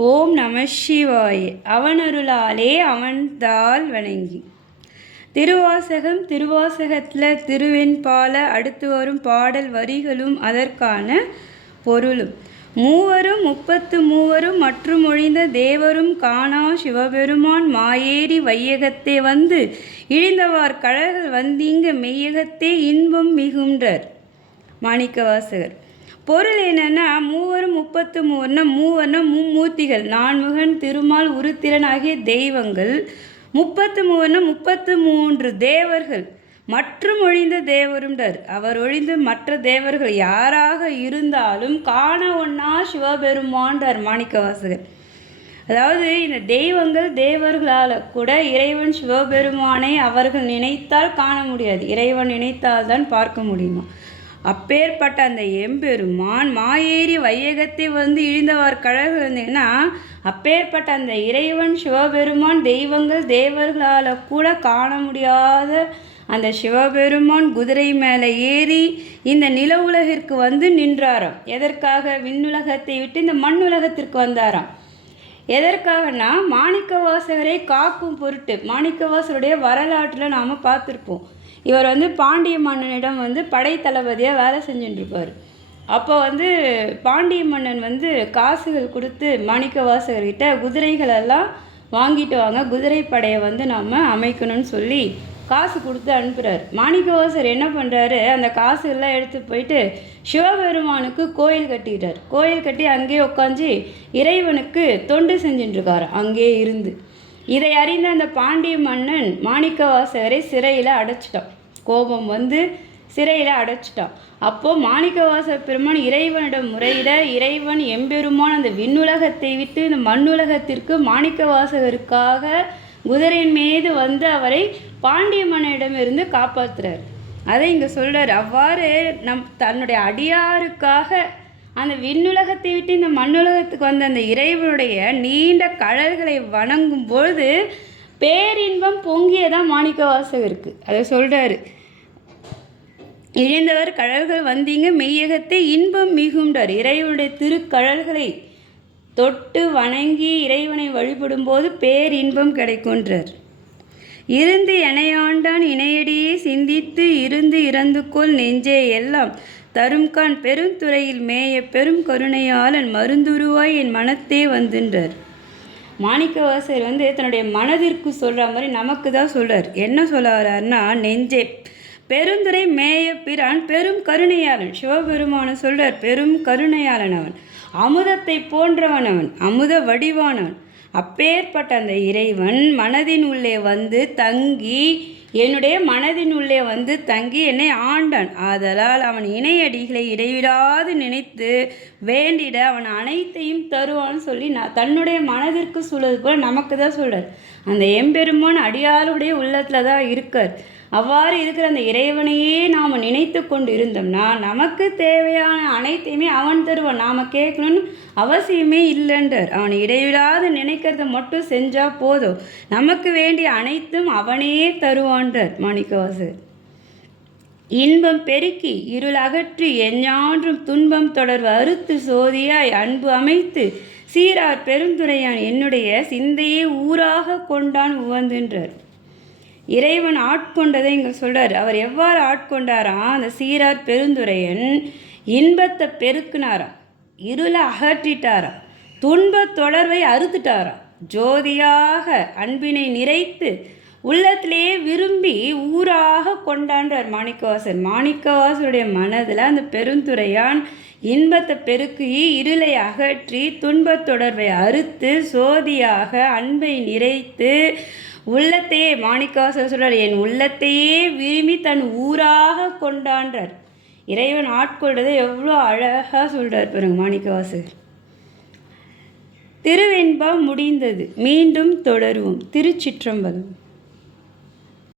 ஓம் நம சிவாய. அவனருளாலே அவன்தாள் வணங்கி. திருவாசகத்தில் திருவெண்பால அடுத்து வரும் பாடல் வரிகளும் அதற்கான பொருளும். மூவரும் 33 மற்றும் ஒழிந்த தேவரும் காணா சிவபெருமான் மாயேறி வையகத்தே வந்து இழிந்தவார் கழல்கள் வந்தீங்க மெய்யகத்தே இன்பம் மிகுன்றர். மாணிக்கவாசகர். பொருள் என்னன்னா, மூவரும் 33 மூவர்னா மும்மூர்த்திகள், நான்முகன் திருமால் உருத்திரன் ஆகிய தெய்வங்கள். 33 33 தேவர்கள் மற்றும் ஒழிந்த தேவருண்டர். அவர் ஒழிந்து மற்ற தேவர்கள் யாராக இருந்தாலும் காண ஒன்னா சிவபெருமான்றார் மாணிக்கவாசகர். அதாவது இந்த தெய்வங்கள் தேவர்களால் கூட இறைவன் சிவபெருமானை அவர்கள் நினைத்தால் காண முடியாது, இறைவன் நினைத்தால்தான் பார்க்க முடியுமா. அப்பேற்பட்ட அந்த எம்பெருமான் மாயேறி வையகத்தை வந்து இழிந்தவார் கழல்கள் வந்தீங்கன்னா, அப்பேற்பட்ட அந்த இறைவன் சிவபெருமான் தெய்வங்கள் தேவர்களால் கூட காண முடியாத அந்த சிவபெருமான் குதிரை மேலே ஏறி இந்த நில உலகிற்கு வந்து நின்றாராம். எதற்காக? விண்ணுலகத்தை விட்டு இந்த மண்ணுலகத்திற்கு வந்தாராம். எதற்காகனா மாணிக்கவாசகரை காக்கும் பொருட்டு. மாணிக்கவாசகருடைய வரலாற்றில் நாம் பார்த்துருப்போம். இவர் வந்து பாண்டிய மன்னனிடம் வந்து படை தளபதியாக வேலை செஞ்சுட்டுருப்பார். அப்போ வந்து பாண்டிய மன்னன் வந்து காசுகள் கொடுத்து மாணிக்கவாசகர்கிட்ட குதிரைகளெல்லாம் வாங்கிட்டு வாங்க, குதிரை படையை வந்து நாம் அமைக்கணும்னு சொல்லி காசு கொடுத்து அனுப்புகிறார். மாணிக்கவாசகர் என்ன பண்ணுறாரு, அந்த காசுகள்லாம் எடுத்து போயிட்டு சிவபெருமானுக்கு கோயில் கட்டிட்டார். கோயில் கட்டி அங்கேயே உட்காந்து இறைவனுக்கு தொண்டு செஞ்சுட்டுருக்கார் அங்கேயே இருந்து. இதை அறிந்த அந்த பாண்டிய மன்னன் மாணிக்கவாசகரை சிறையில் அடைச்சிட்டான். கோபம் வந்து சிறையில் அடைச்சிட்டான். அப்போது மாணிக்கவாசகர் பெருமான் இறைவனிடம் முறையிட, இறைவன் எம்பெருமான் அந்த விண்ணுலகத்தை விட்டு இந்த மண்ணுலகத்திற்கு மாணிக்கவாசகருக்காக குதிரையின் மீது வந்து அவரை பாண்டிய மன்னனிடமிருந்து காப்பாற்றுறார். அதை இங்கே சொல்கிறார். அவ்வாறு தன்னுடைய அடியாருக்காக அந்த விண்ணுலகத்தை விட்டு இந்த மண்ணுலகத்துக்கு வந்த அந்த இறைவனுடைய நீண்ட கழல்களை வணங்கும் பொழுது பேரின்பம் பொங்கியதான் மாணிக்கவாசகருக்கு. அதை சொல்கிறாரு. இழிந்தவர் கழல்கள் வந்தீங்க மெய்யகத்தை இன்பம் மிகுண்டார். இறைவனுடைய திருக்கழல்களை தொட்டு வணங்கி இறைவனை வழிபடும் போது பேரின்பம் கிடைக்கின்றார். இருந்து எனையாண்டான் இணையடியே சிந்தித்து இருந்து இறந்துகொள் நெஞ்சே எல்லாம் தரும்கான் பெருந்துறையில் மேய பெரும் கருணையாளன் மருந்துருவாய் என் மனத்தே வந்துன்றார். மாணிக்கவாசகர் வந்து தன்னுடைய மனதிற்கு சொல்கிற மாதிரி நமக்கு தான் சொல்கிறார். என்ன சொல்ல வர்றாருன்னா, நெஞ்சே பெருந்துரை மேய பிரான் பெரும் கருணையாளன். சிவபெருமான சொல்கிறார், பெரும் கருணையாளன் அவன், அமுதத்தை போன்றவன் அவன், அமுத வடிவானவன். அப்பேற்பட்ட அந்த இறைவன் மனதின் உள்ளே வந்து தங்கி, என்னுடைய மனதின் உள்ளே வந்து தங்கி என்னை ஆண்டான். ஆதலால் அவன் இணையடிகளை இடைவிடாது நினைத்து வேண்டிட அவன் அனைத்தையும் தருவான்னு சொல்லி தன்னுடைய மனதிற்கு சொல்வது போல் நமக்கு தான் சொல்கிறார். அந்த எம்பெருமான் அடியாருடைய உள்ளத்தில் தான் இருக்கார். அவ்வாறு இருக்கிற அந்த இறைவனையே நாம் நினைத்து கொண்டு இருந்தோம்னா நமக்கு தேவையான அனைத்தையுமே அவன் தருவான். நாம் கேட்கணும்னு அவசியமே இல்லைன்றார். அவனை இடைவிடாது நினைக்கிறத மட்டும் செஞ்சால் போதும், நமக்கு வேண்டிய அனைத்தும் அவனே தருவான்றார் மாணிக்கவாசகர். இன்பம் பெருக்கி இருள் அகற்றி எஞ்ஞான்றும் துன்பம் தொடர்பு அறுத்து சோதியாய் அன்பு அமைத்து சீரார் பெருந்துரையான் என்னுடைய சிந்தையே ஊராக கொண்டான் உவந்துன்றார். இறைவன் ஆட்கொண்டதை இங்கே சொல்கிறார். அவர் எவ்வாறு ஆட்கொண்டாராம், அந்த சீரார் பெருந்துரையன் இன்பத்தை பெருக்குனாராம், இருளை அகற்றிட்டாராம், துன்பத் தொடர்பை அறுத்துட்டாராம், ஜோதியாக அன்பினை நிறைத்து உள்ளத்திலேயே விரும்பி ஊராக கொண்டான்றார் மாணிக்கவாசர். மாணிக்கவாசருடைய மனதில் அந்த பெருந்துரையான் இன்பத்தை பெருக்கி இருளை அகற்றி துன்பத் தொடர்பை அறுத்து சோதியாக அன்பை நிறைத்து உள்ளத்தையே, மாணிக்கவாசர் சொல்கிறார், என் உள்ளத்தையே விரும்பி தன் ஊராக கொண்டான்றார். இறைவன் ஆட்கொள்றதை எவ்வளோ அழகாக சொல்கிறார் பாருங்க மாணிக்கவாசகர். திருவெண்பா முடிந்தது, மீண்டும் தொடருவோம். திருச்சிற்றம்பலம்.